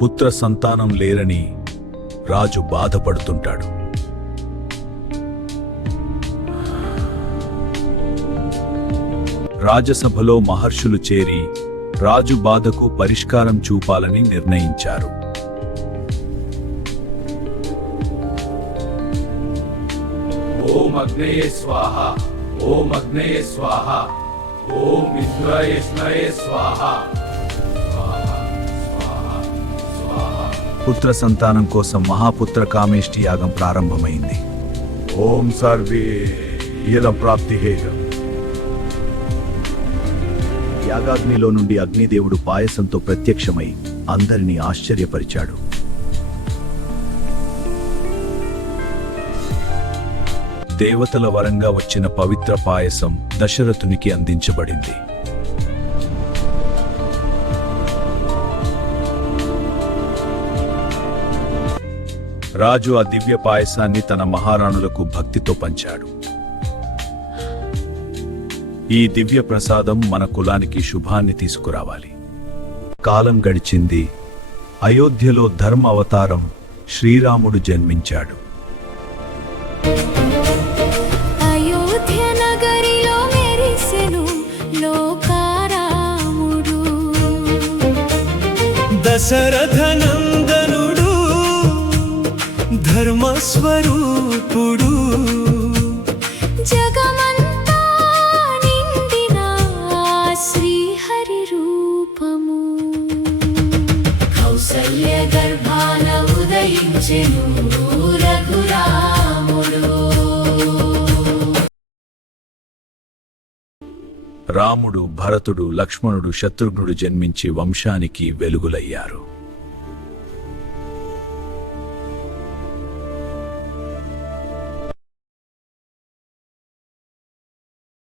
పుత్ర సంతానం లేరని రాజు బాధపడుతుంటాడు. రాజసభలో మహర్షులు చేరి రాజు బాధకు పరిష్కారం చూపాలని నిర్ణయించారు. ఓం అగ్నయే స్వాహ, ఓం అగ్నయే స్వాహ, ఓం విద్రయే స్వాహ. పుత్ర సంతానం కోసం మహాపుత్ర కామేష్టి యాగం ప్రారంభమైంది. ఓం సర్వే ఇల ప్రాప్తిహేయ. యాగాగ్నిలో నుండి అగ్నిదేవుడు పాయసంతో ప్రత్యక్షమై అందరినీ ఆశ్చర్యపరిచాడు. దేవతల వరంగా వచ్చిన పవిత్ర పాయసం దశరథునికి అందించబడింది. రాజు ఆ దివ్య పాయసాన్ని తన మహారాణులకు భక్తితో పంచాడు. ఈ దివ్య ప్రసాదం మన కులానికి శుభాన్ని తీసుకురావాలి. కాలం గడిచింది. అయోధ్యలో ధర్మ అవతారం శ్రీరాముడు జన్మించాడు. అయోధ్య నగరిలో మెరిసెను లోకారాముడు, దశరథ నందనుడు ధర్మస్వరూపుడు. జగమంతా నిండిన శ్రీహరి రూపము. కౌసల్య గర్భాన ఉదయించెను రఘురాముడు. రాముడు, భరతుడు, లక్ష్మణుడు, శత్రుఘ్నుడు జన్మించి వంశానికి వెలుగులయ్యారు.